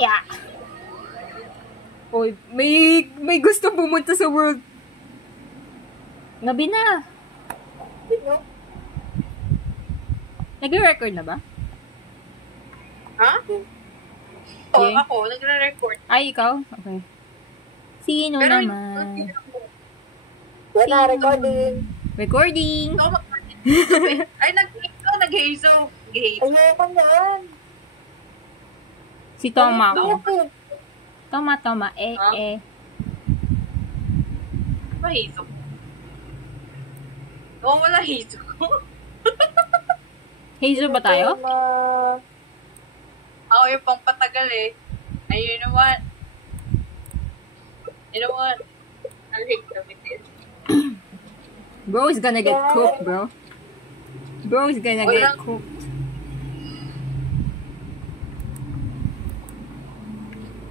Yeah. Oy, may gusto pumunta sa world. Gabi na. Sino? Nag-record na ba? Ha? Oo, Yeah. ako. Nagre-record. Ay, ikaw? Okay. Sino Pero naman? wala, recording. Recording. Ay, nag-hazo. Ayoko yan. Si Toma ako. Ayoko. Toma. Huh? Mahizo. Oo, wala hazo. Hazel ba tayo? Ako yung pang patagal eh. Ay, you know what? I'll hate them with this. Bro is gonna get cooked, bro. Bro is gonna get cooked.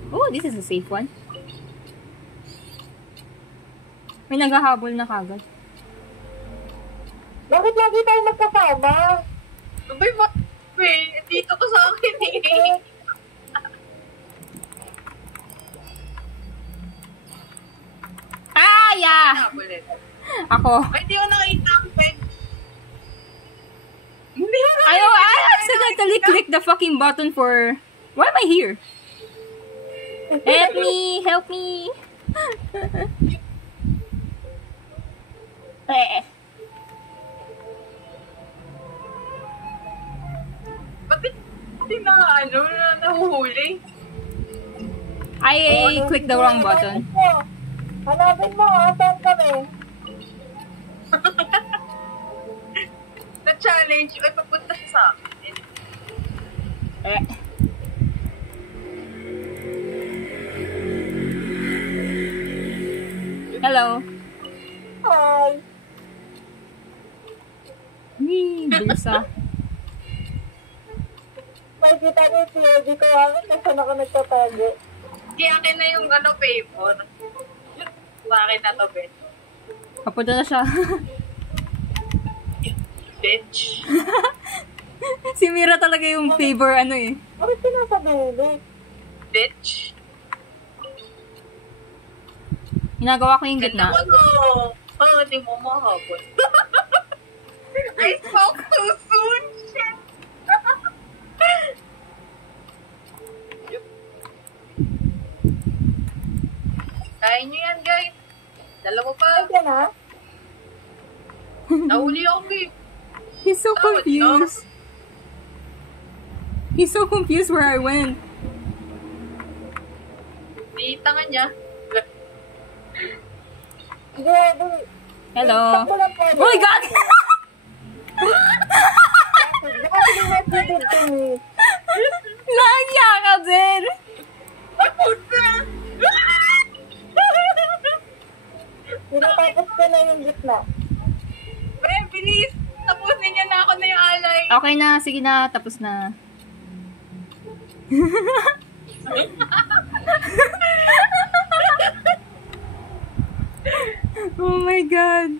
Oh, this is a safe one. May naghahabol na kagad. Bakit lagi tayo magkasama? Sabay ba? Dito ko sa akin eh. Ah, yeah! Nabulit. Ako. Ay, di ko nakita ang peg. Hindi ko nakita. I accidentally clicked the fucking button for... Why am I here? Help me! Help me! Eh. Ba't hindi nahuhuli? I clicked the wrong button. Hanapin mo, saan kami? Na-challenge, ay papunta sa akin. Eh. Hello. Hi. Bilis ah. Makikita niyo yung POV ko akin kung saan ako nagtatago. Kaya akin na yung paper. Sa akin na to, Ben. Papunta na siya. Bitch. Si Mira talaga yung favor eh. Bakit sinasabihin? Bitch. Ginagawa ko yung gitna. Hindi mo mahabol. I spoke too soon. Shit. Kaya nyo yan, guys. Dalawa pa. Nandiyan na? Nahuli ako, eh. He's so confused. He's so confused where I went. Di tangan niya. Hello. Oh my God! Nagya ka din! Pinatapos ko na yung gitna. Ben, bilis! Tapusin niyo na ako na yung alay. Okay na, sige na, tapos na. Oh my God!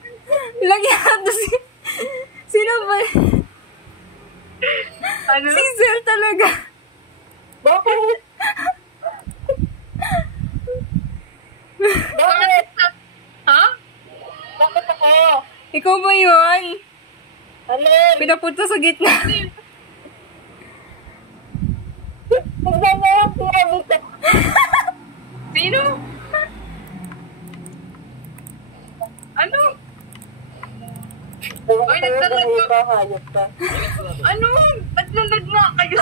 Lagyan to Sino ba? Ano? Si Zel talaga. Bakit? Bakit? Ha? Bakit ako? Ikaw ba yun? Alin? Pinapunta sa gitna. Tignan mo yung POV ko. Sino? Ano? Ewan Ay, sa'yo, nagtalag dahil ka, hayop ka. Ano? Ba't nalad nga kayo?